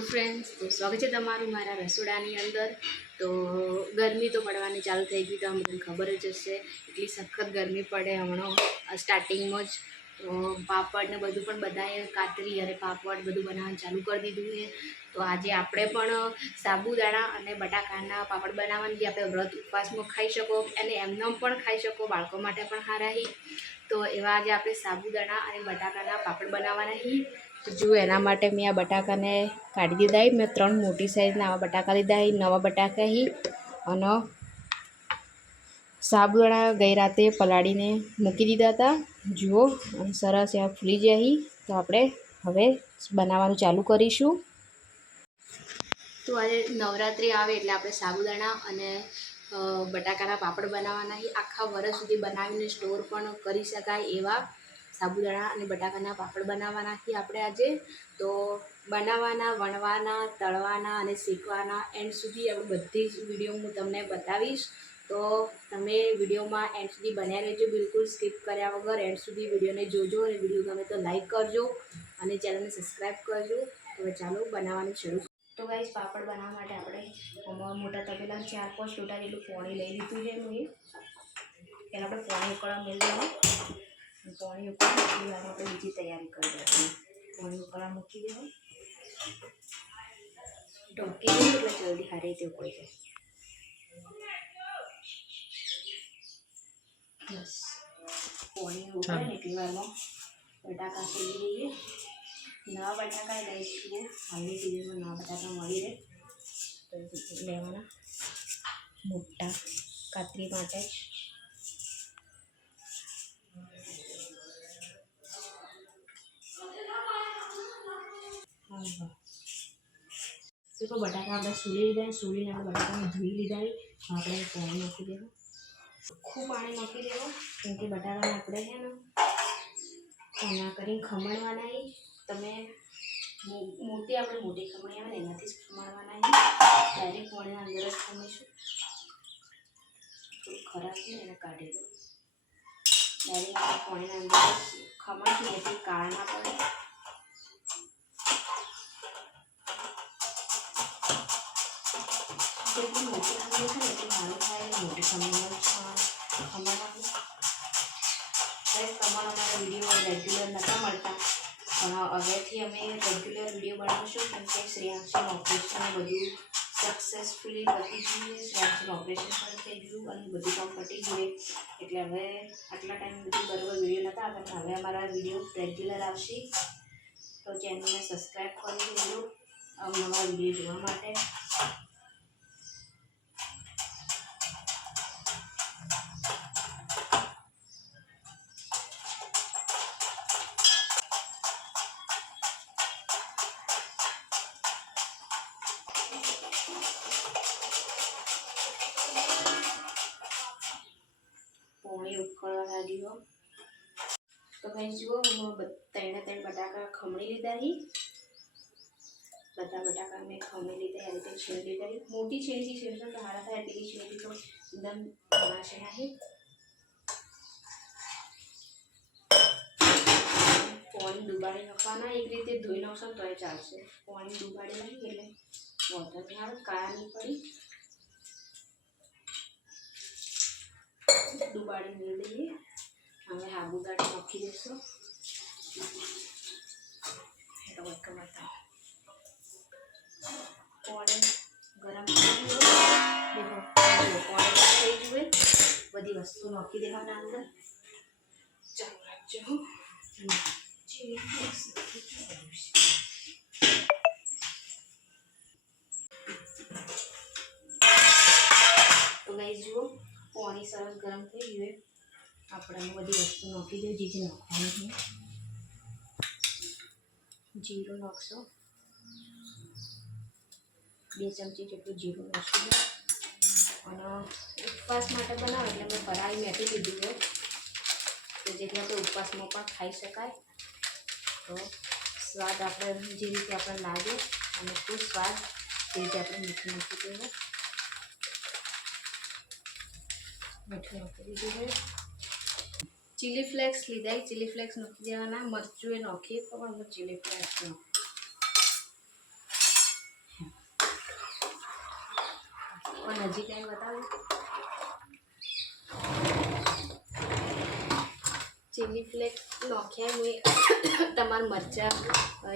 Hello friends, તો સ્વાગત છે તમારું મારા રસોડાની અંદર। તો ગરમી તો પડવાની ચાલુ થઈ ગઈ, તો અમને ખબર જ હશે એટલી સખત ગરમી પડે હમણાં સ્ટાર્ટિંગમાં જ। તો પાપડ ને બધું પણ બધાએ કાતરી અને પાપડ બધું બનાવવાનું ચાલુ કરી દીધું છે। તો આજે આપણે પણ સાબુદાણા અને બટાકાના પાપડ બનાવવાના, જે આપણે વ્રત ઉપવાસમાં ખાઈ શકો અને એમને પણ ખાઈ શકો, બાળકો માટે પણ સારા છે। તો એવા આજે આપણે સાબુદાણા અને બટાકાના પાપડ બનાવવાના છે। તો જો એના માટે મેં આ બટાકાને કાઢી દીધા। મેં 3 મોટી સાઈઝના આવા બટાકા લીધા, નવા બટાકા અને સાબુદાણા ગઈ રાતે પલાળીને મૂકી દીધા હતા। જુઓ, અને સરસ એવા ફૂલી જાય। તો આપણે હવે બનાવવાનું ચાલુ કરીશું। તો આજે નવરાત્રિ આવે એટલે આપણે સાબુદાણા અને બટાકાના પાપડ બનાવવાના છે। આખા વર્ષ સુધી બનાવીને સ્ટોર પણ કરી શકાય એવા સાબુદાણા અને બટાકાના પાપડ બનાવવાના છે આપણે આજે। તો બનાવવાના, વણવાના, તળવાના અને શેકવાના એન્ડ સુધી આપણે બધી જ વિડીયો હું તમને બતાવીશ। તો તમે વિડીયોમાં એન્ડ સુધી બન્યા રહેજો, બિલકુલ સ્કીપ કર્યા વગર એન્ડ સુધી વિડીયોને જોજો, અને વિડીયો ગમે તો લાઈક કરજો અને ચેનલને સબસ્ક્રાઈબ કરજો। તો ચાલો બનાવવાનું શરૂ। તો ગાઈસ, પાપડ બનાવવા માટે આપણે મોટા તપેલા 4-5 લોટા જેટલું પાણી લઈ લીધું છે। હું પહેલાં આપણે પાણી ઉકળવા મેળ દેવાનું, પાણી ઉકળવા મૂકી આપણે બીજી તૈયારી કરી દેવાની। પાણી ઉકળવા મૂકી દેવાનું, ઢોકી દઈએ એટલે જલ્દી સારી રીતે ઉકળી જાય। બસ પાણી ઉકળે ને એટલી વારમાં બટાકા ફોલી દઈએ। નવા બટાકા લઈશું, હાલની સિઝનમાં નવા બટાકા મળી રહે તો લેવાના, મોટા કાતરી માટે જ। તો બટાકા આપણે સોલી લીધા, સોલીને આપણે બટાકાને ધોઈ લીધા। આપણે પાણી નાખી દેવું, ખૂબ પાણી નાખી દેવું, કેમ કે બટાકાને આપણે છે ને એના કરીને ખમણવાના। તમે મોટી ખમણી આવે ને એનાથી જ ખમણવાના, ડાયરેક્ટ પાણીના અંદર જ ખમીશું। થોડું ખરાબ છે ને એને કાઢી દો, ડાયરેક્ટ પાણીના અંદર ખમણશું, જેથી કાળા ના પડે। જેટલી મોટી ખમણી છે ને એટલું સારું થાય, મોટી ખમણીમાં ખમણવાનું। તમારા અમારા વિડીયો રેગ્યુલર નહોતા મળતા, પણ હવેથી અમે રેગ્યુલર વિડીયો બનાવીશું, કેમ કે શ્રેયાંશનું ઓપરેશન બધું સક્સેસફુલી પતી ગયું છે। શ્રેયાંશનું ઓપરેશન પણ થઈ ગયું અને બધું કામ પતી ગયું, એટલે હવે આટલા ટાઈમ બધું બરાબર વિડીયો નહોતા આવતા, પણ હવે અમારા વિડીયો રેગ્યુલર આવશે। તો ચેનલને સબસ્ક્રાઈબ કરી દેજો નવા વિડીયો જોવા માટે। પાણી ઉકળવા લાગ્યું, તો કંઈ જુઓ, હું 3 બટાકા ખમણી લીધા છે। બધા બટાકા મેં ખમણી લીધા, એ રીતે છીણી લીધા। મોટી છીણીથી છીણશો તો સારા થાય, પેલી છીણીથી તો એકદમ ઘણાશે નહીં। પાણી ડુબાડી નાખવાના, એક રીતે ધોઈ નાખશો ને તોય ચાલશે। પાણી ડુબાડી નાખી એટલે વોટર નહીં આવે, કાળા નહીં પડી। ડુબાડી મેળ દઈએ, હવે સાબુદાણા નાખી દઈશું। પાણી ગરમ થઈ ગયું, પાણી થઈ જુએ, બધી વસ્તુ નાખી દેવાના અંદર। ચાલો રાખજો, તો ગાઈસ જુઓ, પાણી સરસ ગરમ થઈ ગયું, આપણે બધી વસ્તુ નાખી દઈએ, જે નાખવાની છે। જીરું નાખશો, 2 ચમચી જેટલું જીરું નાખશું, અને ઉપવાસ માટે બનાવો એટલે મેં ફરાળી મેથી લીધું છે, તો જેથી આપણે ઉપવાસમાં પણ ખાઈ શકાય। તો સ્વાદ આપણે જે રીતે આપણે લાગે અને ખૂબ સ્વાદ એ રીતે આપણે મીઠું નાખી દેવું, મીઠું નાખી દીધું છે। ચીલી ફ્લેક્સ લીધા, ચીલી ફ્લેક્સ નાખી દેવાના, મરચું એ નાખીએ પણ ચીલી ફ્લેક્સ નાખો। પણ નજીક આવીને બતાવું. ચીલી ફ્લેક્સ નાખ્યા હું તમારા મરચાં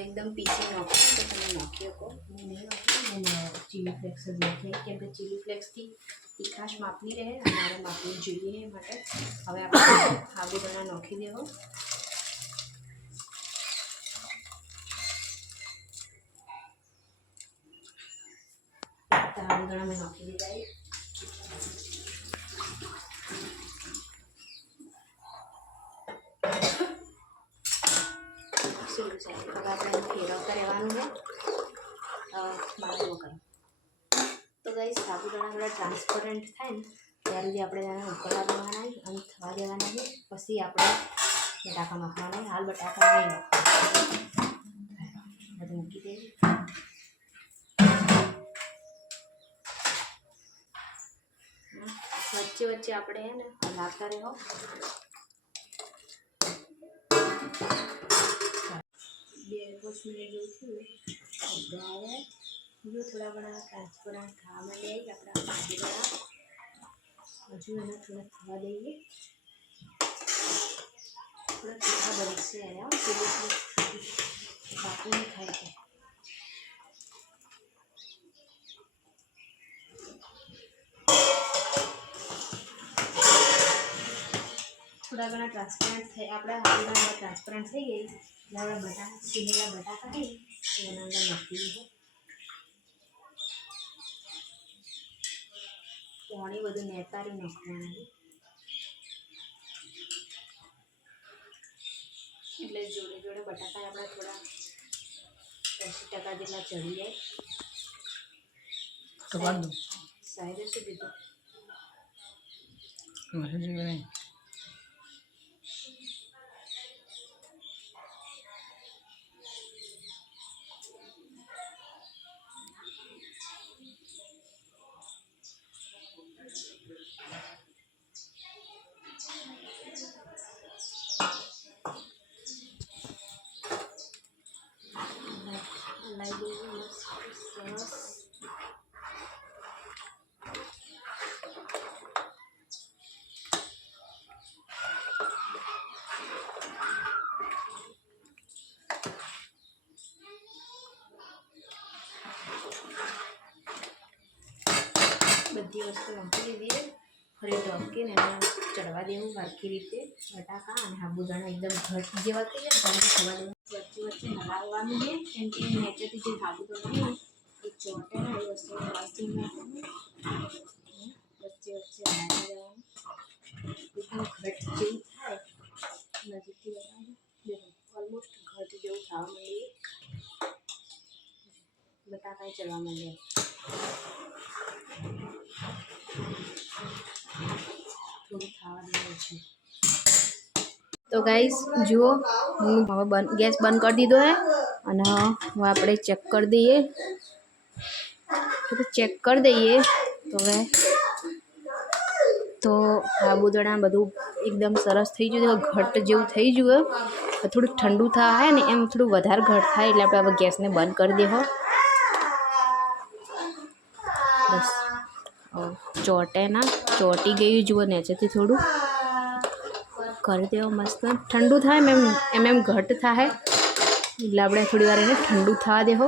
એકદમ પીસી નાખો તો તમે નાખી શકો. હું નહીં નાખું, હું ચીલી ફ્લેક્સ જ નાખીએ કેમ કે ચીલી ફ્લેક્સથી તીખાશ માપની રહે અને મારે માપની જોઈએ એ માટે. હવે આપણે સાબુદાણા નાખી દેવો. સાબુદાણા મેં નાખી દીધા. હવે આપણે ફેરવતા રહેવાનું છે. બાળકો કરો તો ગાઈસ સાબુદાણા થોડા ટ્રાન્સપરન્ટ થાય ને ત્યારે સુધી આપણે તેને ઉકળવા દેવાના અને થવા દેવાના છે. પછી આપણે બટાકા નાખવાના. હાલ બટાકા નહીં નાખવાના, બધું મૂકી દઈએ. વચ્ચે વચ્ચે આપણે હે ને હલાવતા રહો. 2-5 મિનિટ જેવું થયું હવે જો થોડા ઘણા ટ્રાન્સપરન્ટ થવા માંડે આપણા સાબુદાણા. હજુ એને થોડા થવા દઈએ. થોડા તીખા બનશે એને બાકી નહીં ખાય છે. થોડા ઘણા ટ્રાન્સપરન્ટ થઈ આપણે સાબુદાણા ટ્રાન્સપરન્ટ થઈ ગઈ એટલે આપણે બટાકા છીનેલા બટાકા થઈ એના અંદર નાખી દીધું. પાણી બધું નેતારી નાખવાનું એટલે જોડે જોડે બટાકા આપણે થોડા 80% જેટલા ચડી જાય. સાહેબે શું દીધું? નહીં બધી વસ્તુ નાખી દીધી. ફરી ઢોકીને એને ચડવા દેવું સરખી રીતે. બટાકા અને સાબુદાણા એકદમ ઘટ જેવા થઈ જાય ને થવા દેવું. વચ્ચે વચ્ચે હલાવવાનું છે કેમ કે નીચેથી જે સાબુદાણા એ ચોટે ને એ વસ્તુ પ્લાસ્ટિક નાખવાનું. વચ્ચે વચ્ચે હલાવી દેવાનું. એકદમ ઘટ જેવું થાય નજીકથી બનાવવાનું. ઓલમોસ્ટ ઘટ જેવું થવા માંડીએ. બટાકા ચડવા માંડ્યા. થોડું ખાવા દેવું છે. તો ગાઈસ જુઓ હું હવે ગેસ બંધ કરી દીધો હે અને હવે આપણે ચેક કરી દઈએ. ચેક કરી દઈએ તો સાબુદાણા બધું એકદમ સરસ થઈ ગયું. ઘટ જેવું થઈ ગયું. થોડું ઠંડુ થાય ને એમ થોડું વધારે ઘટ થાય એટલે આપણે હવે ગેસને બંધ કરી દેવો. બસ ચોટી ગયું જુઓ નીચેથી થોડું કરી દેવો. મસ્ત ઠંડુ થાય એમ ઘટ થાય એટલે આપણે થોડી વાર એને ઠંડુ થવા દેવો.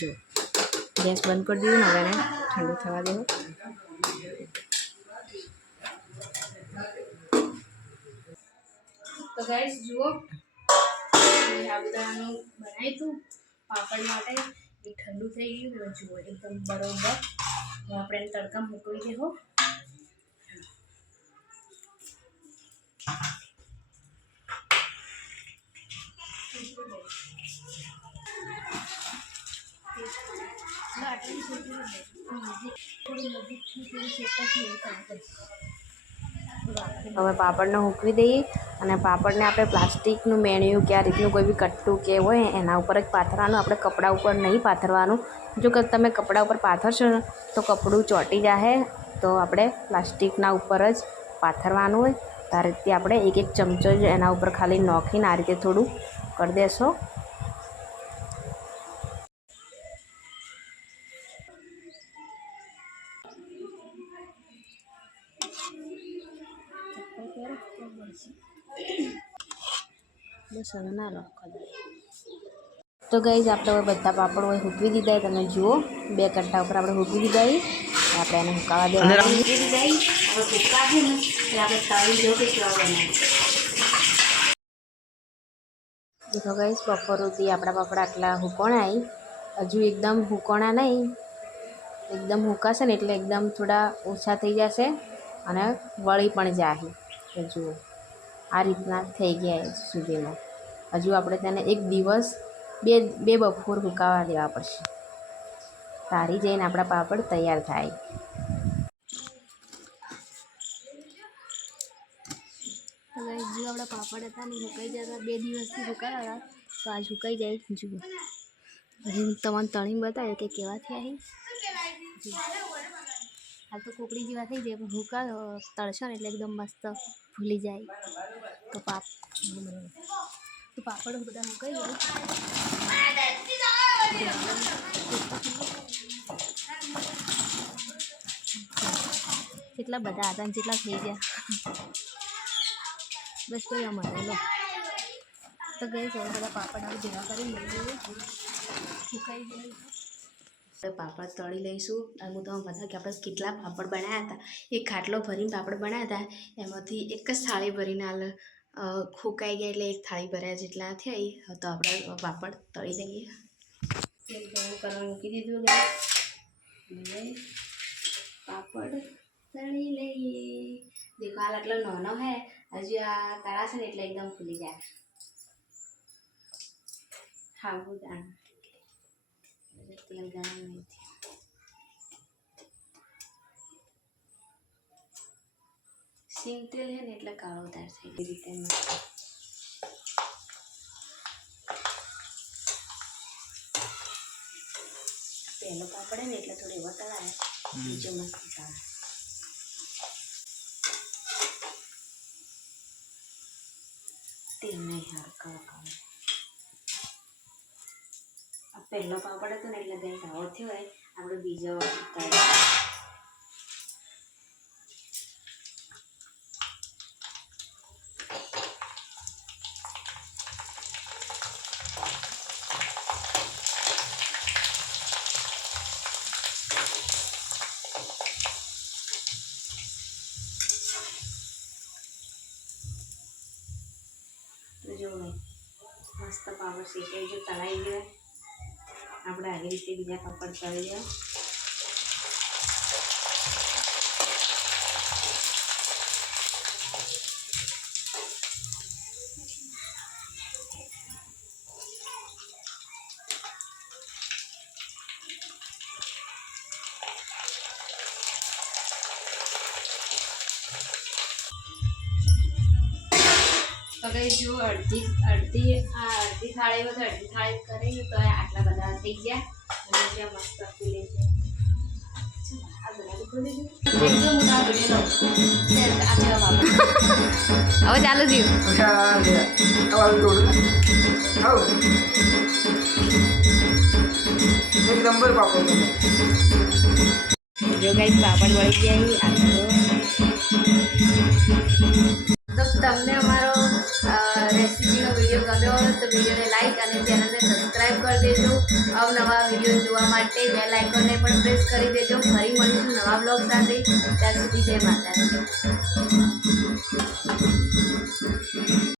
જો ગેસ બંધ કરી દીધું ને હવે એને ઠંડુ થવા દેવો. તો ગાઈસ જુઓ સાબુદાણાનું બનાવ્યું હતું પાપડ માટે એ ઠંડુ થઈ ગયું. જુઓ એકદમ બરોબર. હવે આપણે એને તડકા મૂકવી દેવો. હવે પાપડને મૂકવી દઈએ અને પાપડને આપણે પ્લાસ્ટિકનું મેણ્યું કે આ રીતનું કોઈ બી કટ્ટું કે હોય એના ઉપર જ પાથરવાનું. આપણે કપડા ઉપર નહીં પાથરવાનું. જો તમે કપડા ઉપર પાથરશો ને તો કપડું ચોંટી જાય. તો આપણે પ્લાસ્ટિકના ઉપર જ પાથરવાનું હોય. આ રીતે આપણે એક ચમચો જ એના ઉપર ખાલી નાખીને આ રીતે થોડું કરી દેશો. બસ હવે ના રાખો. તો ગાઈઝ આપણે હવે બધા પાપડ હોય હૂકવી દીધા. તમે જુઓ 2 કટ્ટા ઉપર આપણે હૂકવી દીધા. આપણે એને હુકાવા દેવા મૂકી દીધા. હવે હુકા છે ને એટલે આપણે તળી જો કે કેવા બનાવીએ. દેખો ગાઈઝ બપોર સુધી આપણા પાપડ આટલા હુકોણા આવી. હજુ એકદમ હુકોણા નહીં, એકદમ હુકાશે ને એટલે એકદમ થોડા ઓછા થઈ જશે અને વળી પણ જાહે. તો જુઓ આ રીતના થઈ ગયા સુધીમાં. હજુ આપણે તેને એક દિવસ બે બપોર હુકાવા દેવા પડશે. તારી જઈને આપણા પાપડ તૈયાર થાય. તો ગાઈસ જો આપણા પાપડ હતા ને સુકાઈ જતા 2 દિવસથી સુકાયા હતા, તો આજ સુકાઈ જાય. જુઓ હજી તમને તળીને બતાવ્યો કે કેવા થયા. હાલ તો કોકડી જેવા થઈ જાય, પણ હુકા તળશો ને એટલે એકદમ મસ્ત ફૂલી જાય. તો પાપડ બધા મુકાઈ જાય. કેટલા બધા હતા ને જેટલા થઈ ગયા. બસ કોઈ અમારે લો. તો ગઈ હવે બધા પાપડ હવે ભેગા કરીને સુકાઈ જાય. પાપડ તળી લઈશું. અને હું તમને બતાવું કે આપણે કેટલા પાપડ બનાવ્યા હતા. એક ખાટલો ભરીને પાપડ બનાવ્યા હતા, એમાંથી એક જ થાળી ભરીને હાલ ફૂંકાઈ ગયા એટલે એક થાળી ભર્યા જેટલા થયા. તો આપણે પાપડ તળી દઈએ. તેલ ગરમ કરવા મૂકી દીધું. પાપડ તળી લઈએ. દેખો હાલ આટલો નાનો હે, હજુ આ તળાશે ને એટલે એકદમ ફૂલી જાય. ખાવું દાણ તેલ ગરમ નહીં થયું. સિંગ તેલ છે ને એટલે કાળો તાર થઈ ગઈ રીતે. પહેલો પાપડે ને એટલે થોડી વતળાય, બીજો મસ્ત ચાલે. તેલ નહીં હાર કાળો કાળો. આ પહેલો પાપડ હતો ને એટલે ગઈ આવો થયો હોય. આપણે બીજો તો જો મસ્ત પાપડ શેકાઈ જો તળાઈ ગયા. આપણે આવી રીતે બીજા પાપડ તળી જાય. હવે જો અડધી થાળીમાં તો અડધી થાળી કરી તો આટલા બધા થઈ ગયા. અને ત્યાં મસ્ત ફૂલે છે. આ બધા ખોલી દે. હવે ચાલુ થયું. એક નંબર પાપડ જો ગાઈસ પાપડ વળી ગયા. તો તમને અમારો રેસીપીનો વિડીયો ગમ્યો હોય તો વિડીયોને લાઈક અને ચેનલને સબસ્ક્રાઈબ કરી દેજો. અવનવા વિડીયો જોવા માટે બેલ આઇકોનને પણ પ્રેસ કરી દેજો. ફરી મળીશું નવા બ્લોગ સાથે. ત્યાં સુધી જય માતાજી.